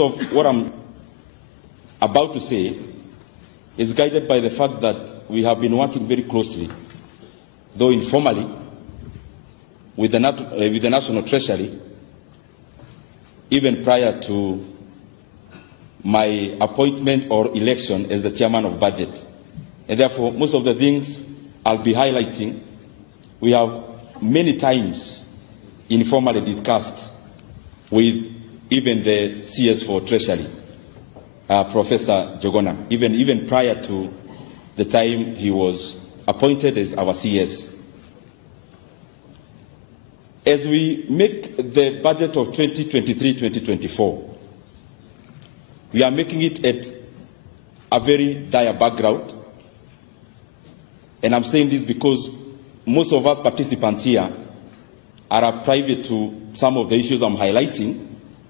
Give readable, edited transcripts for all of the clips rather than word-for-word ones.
of what I'm about to say is guided by the fact that we have been working very closely, though informally, with the National Treasury, even prior to my appointment or election as the chairman of budget. And therefore, most of the things I'll be highlighting, we have many times informally discussed with even the CS for Treasury, Professor Jogona, even prior to the time he was appointed as our CS. As we make the budget of 2023-2024, we are making it at a very dire background. And I'm saying this because most of us participants here are private to some of the issues I'm highlighting,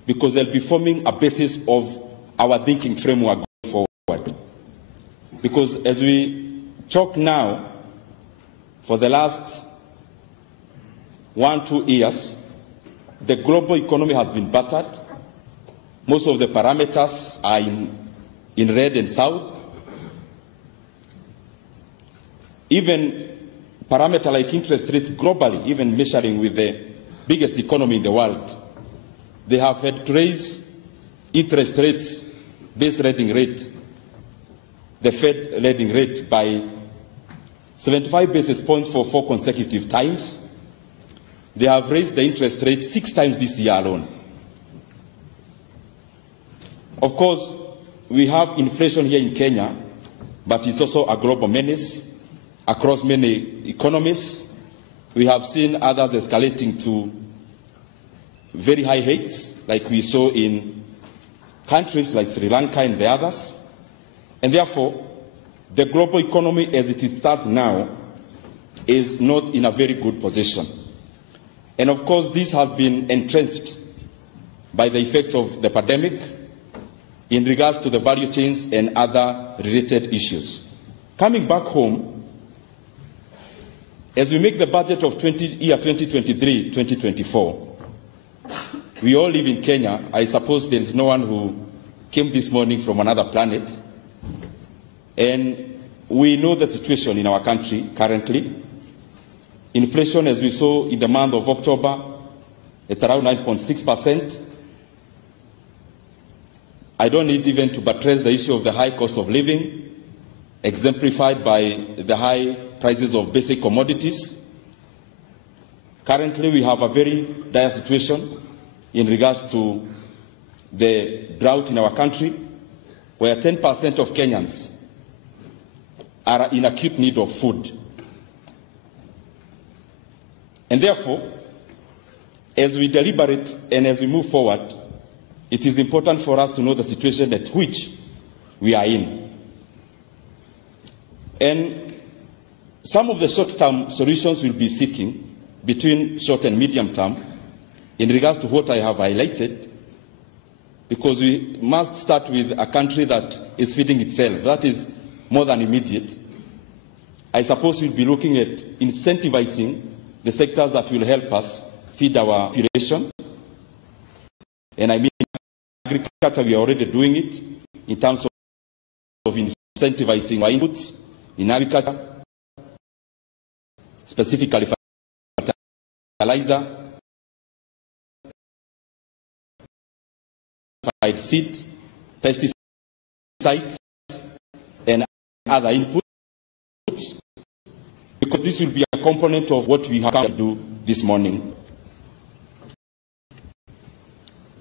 because they'll be forming a basis of our thinking framework going forward. Because as we talk now, for the last 1-2 years, the global economy has been battered. Most of the parameters are in red and south. Even parameters like interest rates globally, even measuring with the biggest economy in the world, they have had to raise interest rates, base lending rate, the Fed lending rate by 75 basis points for 4 consecutive times. They have raised the interest rate 6 times this year alone. Of course, we have inflation here in Kenya, but it's also a global menace across many economies. We have seen others escalating to very high heights, like we saw in countries like Sri Lanka and the others. And therefore, the global economy as it stands now is not in a very good position. And of course, this has been entrenched by the effects of the pandemic in regards to the value chains and other related issues. Coming back home, as we make the budget of year 2023-2024, we all live in Kenya. I suppose there is no one who came this morning from another planet. And we know the situation in our country currently. Inflation, as we saw in the month of October, at around 9.6%. I don't need even to buttress the issue of the high cost of living, exemplified by the high prices of basic commodities. Currently, we have a very dire situation in regards to the drought in our country, where 10% of Kenyans are in acute need of food. And therefore, as we deliberate and as we move forward, it is important for us to know the situation at which we are in. And some of the short-term solutions we'll be seeking between short and medium term in regards to what I have highlighted, because we must start with a country that is feeding itself. That is more than immediate. I suppose we'll be looking at incentivizing the sectors that will help us feed our population. And I mean agriculture, we are already doing it in terms of incentivizing our inputs in agriculture, specifically fertilizer, seed, pesticides, and other inputs, because this will be a component of what we have to do this morning.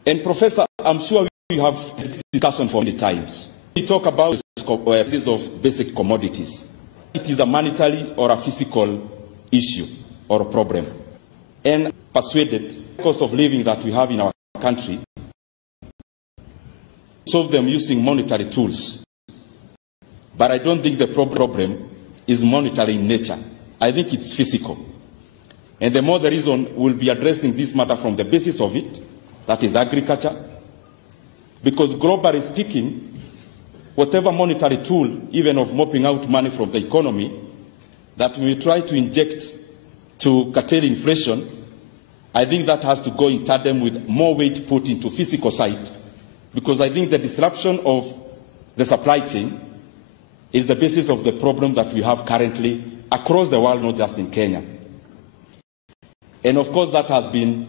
And Professor, I'm sure we have had this discussion for many times. We talk about prices of basic commodities. It is a monetary or a physical issue or a problem. And persuaded the cost of living that we have in our country, solve them using monetary tools. But I don't think the problem is monetary in nature. I think it's physical. And the more the reason we'll be addressing this matter from the basis of it, that is agriculture, because globally speaking, whatever monetary tool, even of mopping out money from the economy, that we try to inject to curtail inflation, I think that has to go in tandem with more weight put into physical side because I think the disruption of the supply chain is the basis of the problem that we have currently across the world, not just in Kenya. And of course, that has been,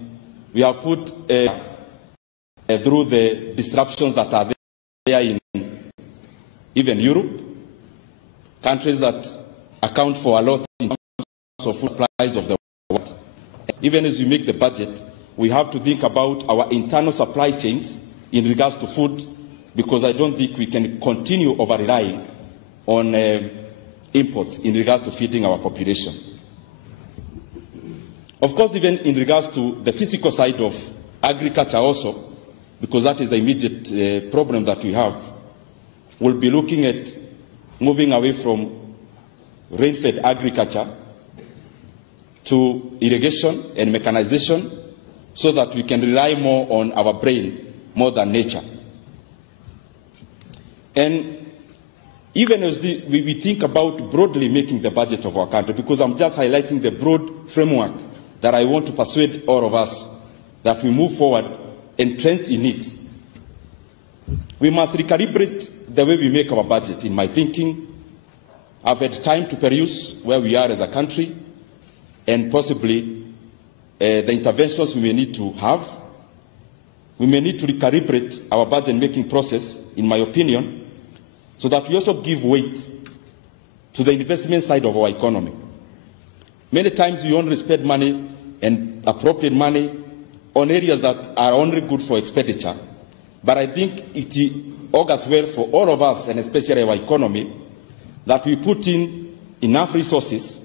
we have put through the disruptions that are there in even Europe, countries that account for a lot in terms of food supplies of the world. Even as we make the budget, we have to think about our internal supply chains in regards to food, because I don't think we can continue over-relying on imports in regards to feeding our population. Of course, even in regards to the physical side of agriculture also, because that is the immediate problem that we have, we'll be looking at moving away from rain-fed agriculture to irrigation and mechanization, so that we can rely more on our brain more than nature. And even as we think about broadly making the budget of our country, because I'm just highlighting the broad framework that I want to persuade all of us that we move forward entrenched in it, we must recalibrate the way we make our budget. In my thinking, I've had time to peruse where we are as a country and possibly the interventions we may need to have. We may need to recalibrate our budget-making process, in my opinion, so that we also give weight to the investment side of our economy. Many times we only spend money and appropriate money on areas that are only good for expenditure, but I think it augurs well for all of us, and especially our economy, that we put in enough resources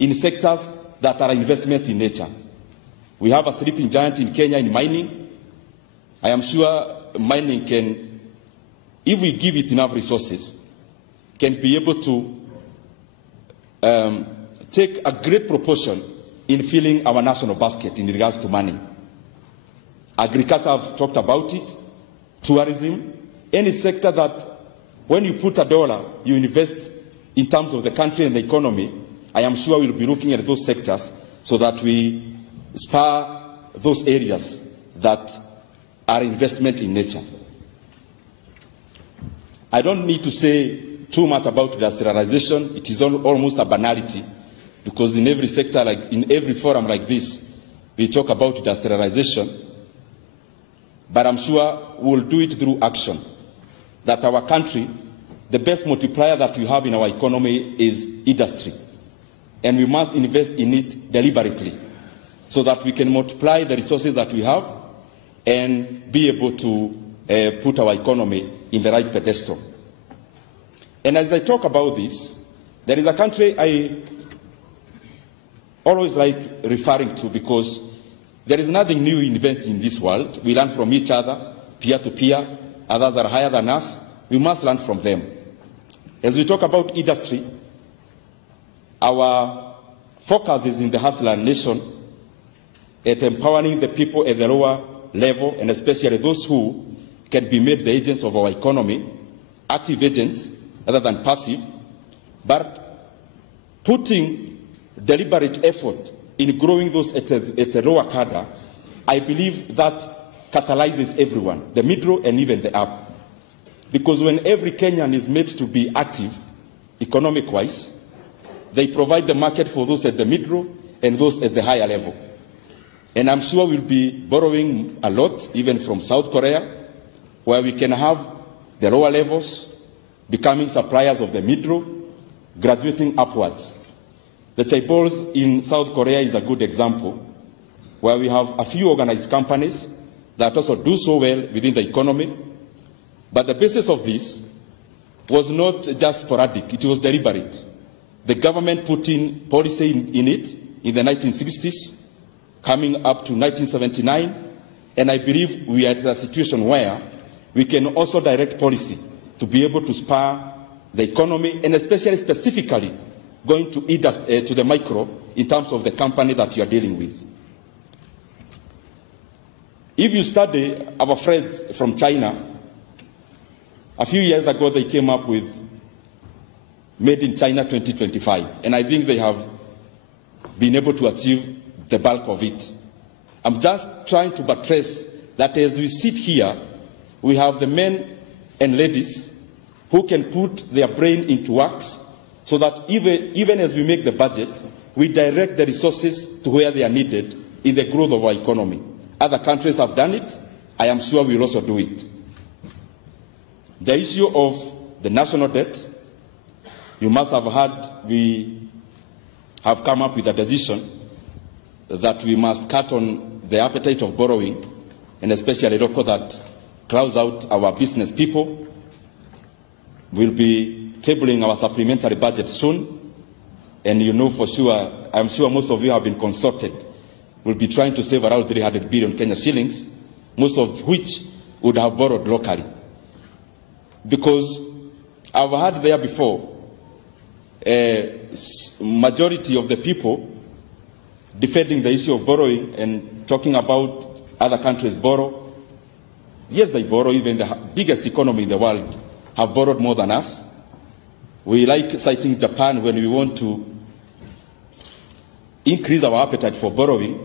in sectors that are investments in nature. We have a sleeping giant in Kenya in mining. I am sure mining can, if we give it enough resources, can be able to take a great proportion in filling our national basket in regards to money. Agriculture, I've talked about it. Tourism, any sector that when you put $1, you invest in terms of the country and the economy, I am sure we'll be looking at those sectors so that we spur those areas that are investment in nature. I don't need to say too much about industrialization. It is almost a banality, because in every sector, like in every forum like this, we talk about industrialization. But I'm sure we'll do it through action. That our country, the best multiplier that we have in our economy is industry. And we must invest in it deliberately, so that we can multiply the resources that we have and be able to put our economy in the right pedestal. And as I talk about this, there is a country I always like referring to, because there is nothing new invented in this world. We learn from each other, peer to peer. Others are higher than us. We must learn from them. As we talk about industry, our focus is in the hustler nation at empowering the people at the lower level, and especially those who can be made the agents of our economy, active agents rather than passive, but putting deliberate effort in growing those at a lower cadre. I believe that catalyzes everyone, the middle and even the up. Because when every Kenyan is made to be active, economic-wise, they provide the market for those at the middle and those at the higher level. And I'm sure we'll be borrowing a lot, even from South Korea, where we can have the lower levels becoming suppliers of the middle, graduating upwards. The chaebols in South Korea is a good example, where we have a few organized companies that also do so well within the economy. But the basis of this was not just sporadic, it was deliberate. The government put in policy in it in the 1960s, coming up to 1979, and I believe we are at a situation where we can also direct policy to be able to spur the economy, and especially specifically going to the micro in terms of the company that you are dealing with. If you study our friends from China, a few years ago they came up with Made in China 2025, and I think they have been able to achieve the bulk of it. I'm just trying to buttress that as we sit here, we have the men and ladies who can put their brain into works so that even as we make the budget, we direct the resources to where they are needed in the growth of our economy. Other countries have done it. I am sure we will also do it. The issue of the national debt, you must have heard we have come up with a decision that we must cut on the appetite of borrowing, and especially local that clouds out our business people. We'll be tabling our supplementary budget soon, and you know for sure, I'm sure most of you have been consulted. We'll be trying to save around 300 billion Kenya shillings, most of which would have borrowed locally. Because I've heard there before, majority of the people defending the issue of borrowing and talking about other countries borrow. Yes, they borrow. Even the biggest economy in the world have borrowed more than us. We like citing Japan when we want to increase our appetite for borrowing.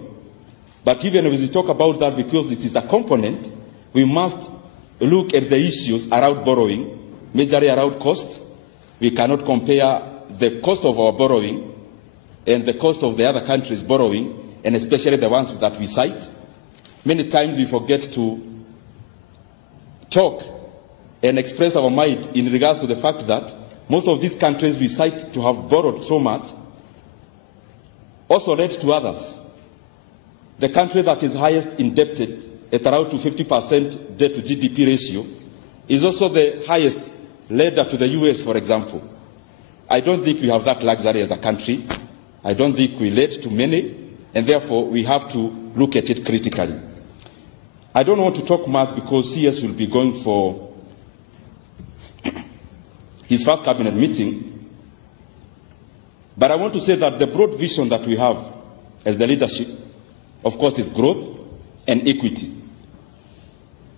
But even as we talk about that, because it is a component, we must look at the issues around borrowing, majorly around cost. We cannot compare the cost of our borrowing and the cost of the other countries' borrowing, and especially the ones that we cite. Many times we forget to talk and express our mind in regards to the fact that most of these countries we cite to have borrowed so much also led to others. The country that is highest indebted at around to 50% debt to GDP ratio is also the highest led to the US, for example. I don't think we have that luxury as a country. I don't think we led to many, and therefore we have to look at it critically. I don't want to talk much because CS will be going for his first cabinet meeting, but I want to say that the broad vision that we have as the leadership, of course, is growth and equity.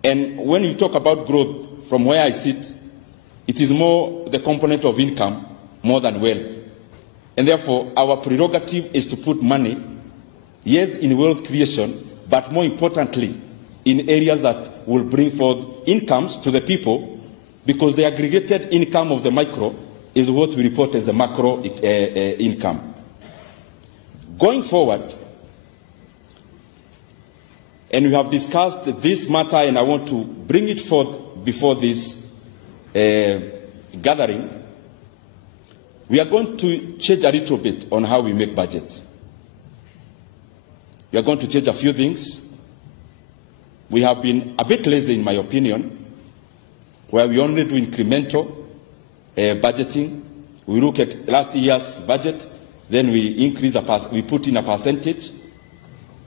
And when you talk about growth, from where I sit, it is more the component of income more than wealth. And therefore, our prerogative is to put money, yes, in wealth creation, but more importantly, in areas that will bring forth incomes to the people, because the aggregated income of the micro is what we report as the macro income. Going forward, and we have discussed this matter, and I want to bring it forth before this gathering, we are going to change a little bit on how we make budgets. We are going to change a few things. We have been a bit lazy, in my opinion, where we only do incremental budgeting. We look at last year's budget, then we increase we put in a percentage.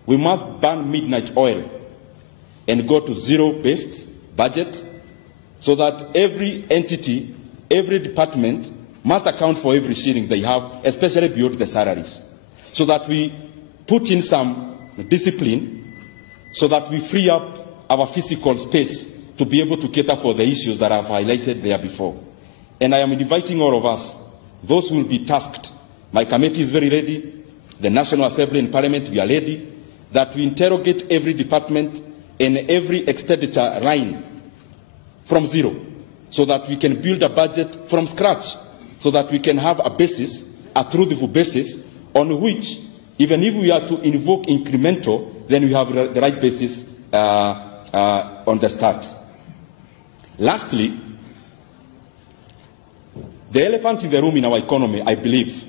We must burn midnight oil and go to zero-based budget so that every entity, every department must account for every shilling they have, especially beyond the salaries, so that we put in some discipline so that we free up our physical space to be able to cater for the issues that I've highlighted there before. And I am inviting all of us, those who will be tasked. My committee is very ready. The National Assembly and Parliament, we are ready, that we interrogate every department and every expenditure line from zero, so that we can build a budget from scratch, so that we can have a basis, a truthful basis, on which, even if we are to invoke incremental, then we have the right basis on the start. Lastly, the elephant in the room in our economy, I believe,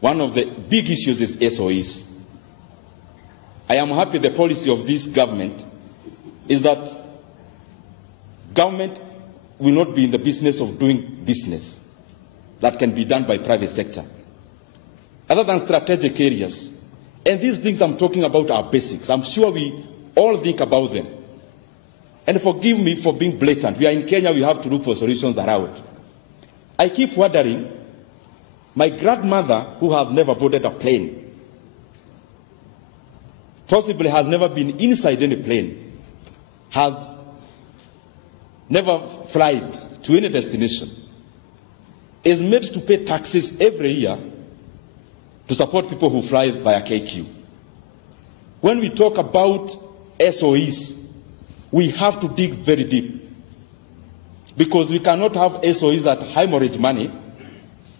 one of the big issues is SOEs. I am happy the policy of this government is that government will not be in the business of doing business that can be done by private sector, other than strategic areas. And these things I'm talking about are basics. I'm sure we all think about them. And forgive me for being blatant. We are in Kenya, we have to look for solutions around. I keep wondering, my grandmother, who has never boarded a plane, possibly has never been inside any plane, has never flown to any destination, is made to pay taxes every year to support people who fly via KQ. When we talk about SOEs, we have to dig very deep, because we cannot have SOEs that hemorrhage money.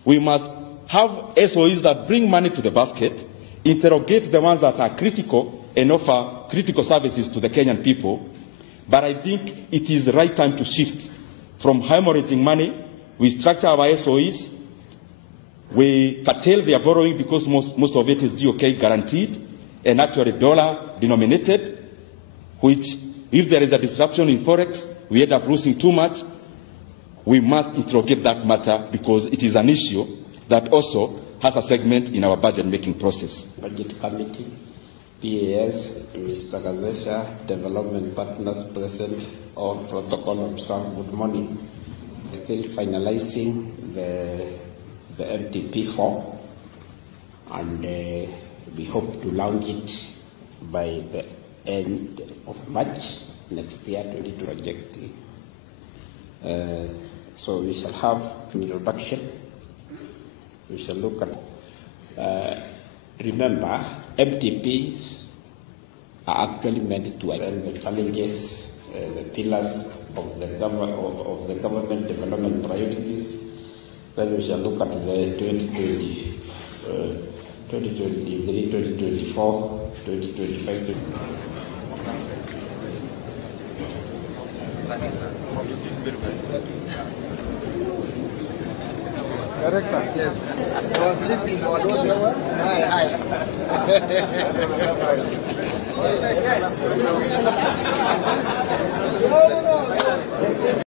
We must have SOEs that bring money to the basket, interrogate the ones that are critical, and offer critical services to the Kenyan people. But I think it is the right time to shift from hemorrhaging money. We structure our SOEs. We curtail their borrowing, because most of it is GOK guaranteed and actually dollar denominated, which if there is a disruption in Forex, we end up losing too much. We must interrogate that matter, because it is an issue that also has a segment in our budget-making process. Budget Committee, PAS, Mr. Gazesha, Development Partners present, all protocol observed. Good morning. Still finalizing the MTP form, and we hope to launch it by the end of March next year, 2020. So we shall have an introduction. We shall look at, remember, MTPs are actually meant to address the challenges, the pillars of the government development priorities. Then we shall look at the 2020, 2023, 2024, 2025. Correct, yes. I was sleeping. Hi.